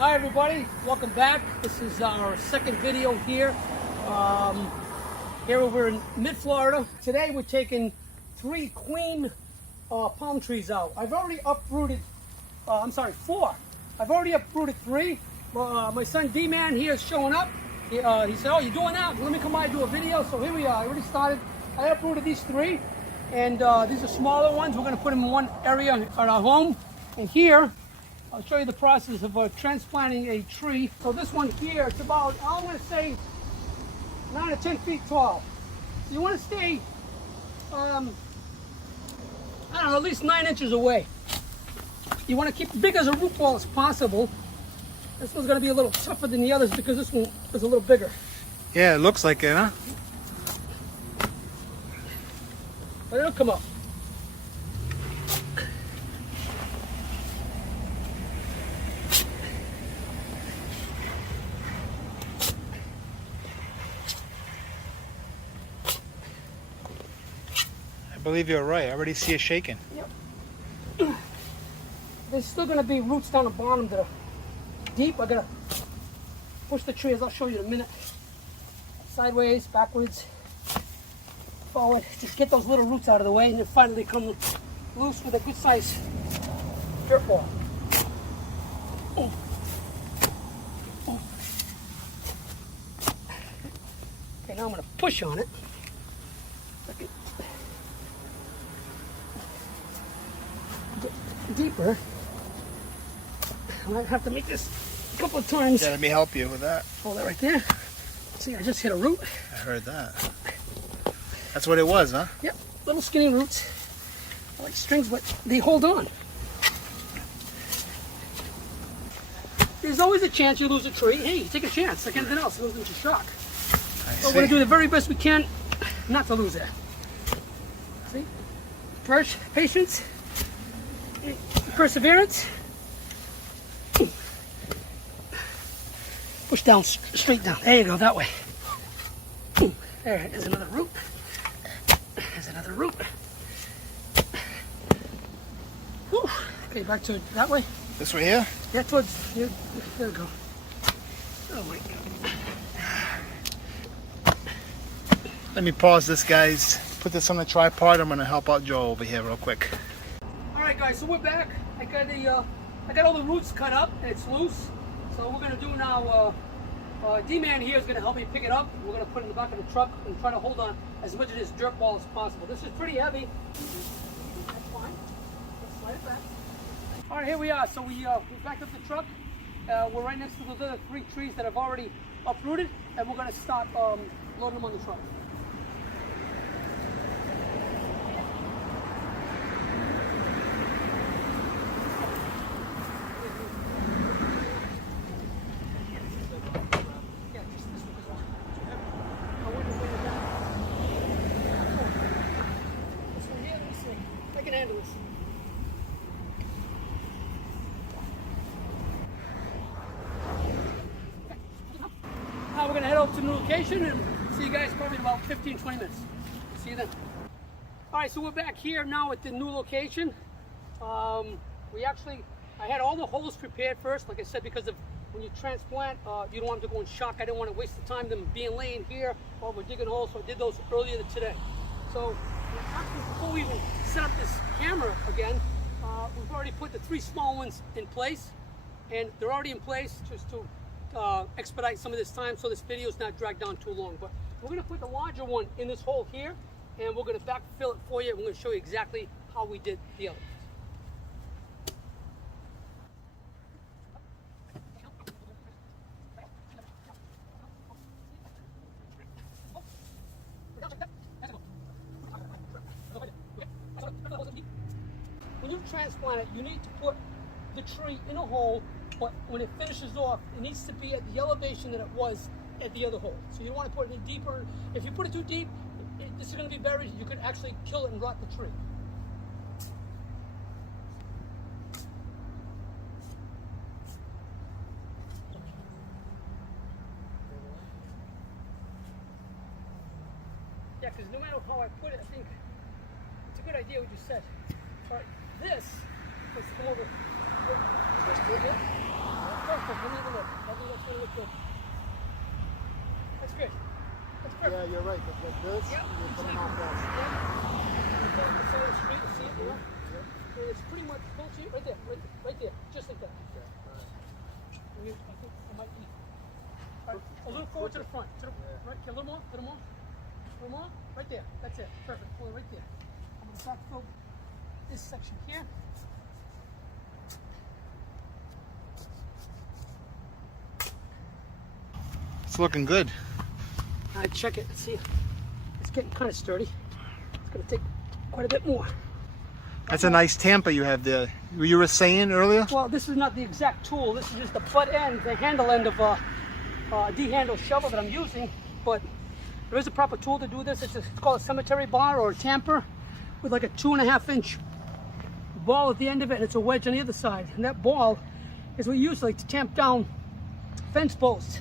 Hi everybody, welcome back. This is our second video here. Here we're in mid-Florida. Today we're taking 3 queen palm trees out. I've already uprooted, 4. I've already uprooted 3. My son D-Man here is showing up. He said, oh, you're doing that? Let me come by and do a video. So here we are, I already started. I uprooted these 3, and these are smaller ones. We're gonna put them in one area at our home. And here, I'll show you the process of transplanting a tree. So this one here, it's about, I want to say, 9 or 10 feet tall. So you want to stay, I don't know, at least 9 inches away. You want to keep as big as a root ball as possible. This one's going to be a little tougher than the others because this one is a little bigger. Yeah, it looks like it, huh? But it'll come up. I believe you're right. I already see it shaking. Yep. There's still going to be roots down the bottom that are deep. I'm going to push the tree, as I'll show you in a minute. Sideways, backwards, forward. Just get those little roots out of the way, and then finally come loose with a good size dirt ball. Oh. Oh. Okay, now I'm going to push on it. Deeper. I might have to make this a couple of times. Yeah, let me help you with that. Hold that right there. See, I just hit a root. I heard that. That's what it was, huh? Yep, little skinny roots. I like strings, but they hold on. There's always a chance you lose a tree. Hey, take a chance, like anything else. It goes into shock. So we're going to do the very best we can not to lose it. See? First, patience. Perseverance. Push down, straight down. There you go, that way. There's another root. There's another root. Whew. Okay, back to that way. This way here? Yeah, towards you. There we go. Oh my God. Let me pause this, guys. Put this on the tripod. I'm going to help out Joe over here real quick. Alright guys, so we're back. I got all the roots cut up and it's loose. So what we're gonna do now, D-Man here is gonna help me pick it up. We're gonna put it in the back of the truck and try to hold on as much of this dirt ball as possible. This is pretty heavy. That's fine. Let's slide it back. Alright, here we are. So we backed up the truck. We're right next to the other 3 trees that I've already uprooted, and we're gonna start loading them on the truck. Now we're going to head over to the new location and see you guys probably in about 15-20 minutes. See you then. Alright, so we're back here now at the new location. I had all the holes prepared first, like I said, because of when you transplant, you don't want them to go in shock. I didn't want to waste the time them being laying here while we're digging holes, so I did those earlier today. So actually, before we even set up this camera again, we've already put the 3 small ones in place, and they're already in place just to expedite some of this time so this video is not dragged down too long. But we're going to put the larger one in this hole here, and we're going to backfill it for you, and we're going to show you exactly how we did the other. When you transplant it, you need to put the tree in a hole, but when it finishes off, it needs to be at the elevation that it was at the other hole. So you don't want to put it in deeper. If you put it too deep, this is going to be buried. You could actually kill it and rot the tree. Yeah, because no matter how I put it, I think it's a good idea what you said. All right, this, let's come over. Perfect. Let me have a look. I think that's gonna look good. That's good. That's perfect. Yeah, you're right. Like this, Yep, you're coming off that. Yep. You go up the side of the street and see it, you know? And it's pretty much full to you, right there, right there, just like that. Okay, all right. And I think it might be a little forward to the front. Right, okay, a little more, a little more. A little more, right there. That's it. Perfect. Pull it right there. I'm going to backfill this section here. It's looking good. I check it and see. It's getting kind of sturdy. It's going to take quite a bit more. That's a nice tamper you have there. You were saying earlier? Well, this is not the exact tool. This is just the butt end, the handle end of a D-handle shovel that I'm using. But there is a proper tool to do this. It's called a cemetery bar or a tamper with like a 2.5-inch ball at the end of it, and it's a wedge on the other side. And that ball is what you use like to tamp down fence posts.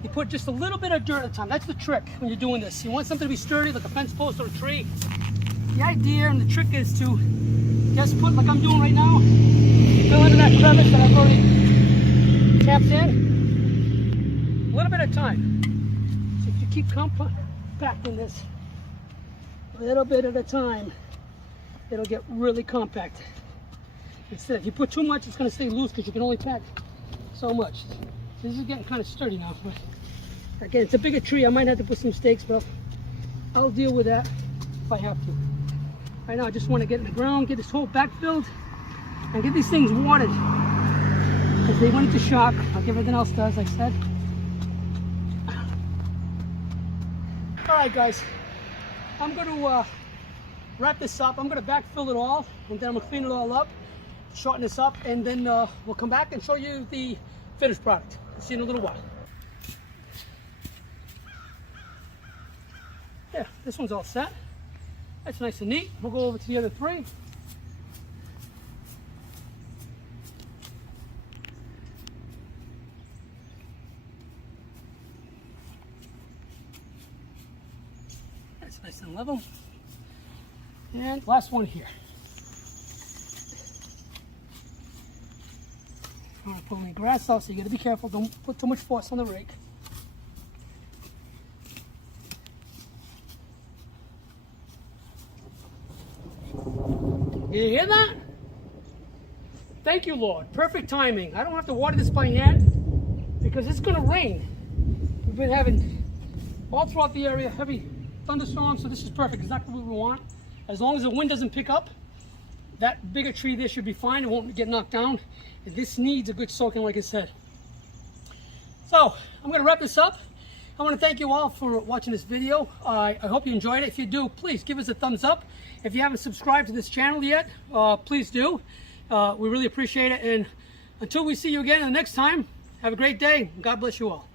You put just a little bit of dirt at a time. That's the trick when you're doing this. You want something to be sturdy, like a fence post or a tree. The idea and the trick is to just put, like I'm doing right now, fill into that crevice that I've already tapped in. A little bit of time. So if you keep compacting this a little bit at a time, it'll get really compact. Instead, if you put too much, it's going to stay loose because you can only pack so much. This is getting kind of sturdy now. But again, it's a bigger tree. I might have to put some stakes, but I'll deal with that if I have to. Right now, I just want to get in the ground, get this hole backfilled, and get these things watered because they went into shock, like everything else does, like I said. All right, guys, I'm going to wrap this up. I'm going to backfill it all, and then I'm going to clean it all up, shorten this up, and then we'll come back and show you the finished product. See you in a little while. Yeah, this one's all set. That's nice and neat. We'll go over to the other three. That's nice and level. And last one here. I don't want to pull any grass out, so you got to be careful. Don't put too much force on the rake. You hear that? Thank you, Lord. Perfect timing. I don't have to water this by hand because it's going to rain. We've been having all throughout the area heavy thunderstorms, so this is perfect. Exactly what we want. As long as the wind doesn't pick up, that bigger tree there should be fine. It won't get knocked down. And this needs a good soaking, like I said. So I'm going to wrap this up. I want to thank you all for watching this video. I hope you enjoyed it. If you do, please give us a thumbs up. If you haven't subscribed to this channel yet, please do. We really appreciate it. And until we see you again the next time, have a great day. God bless you all.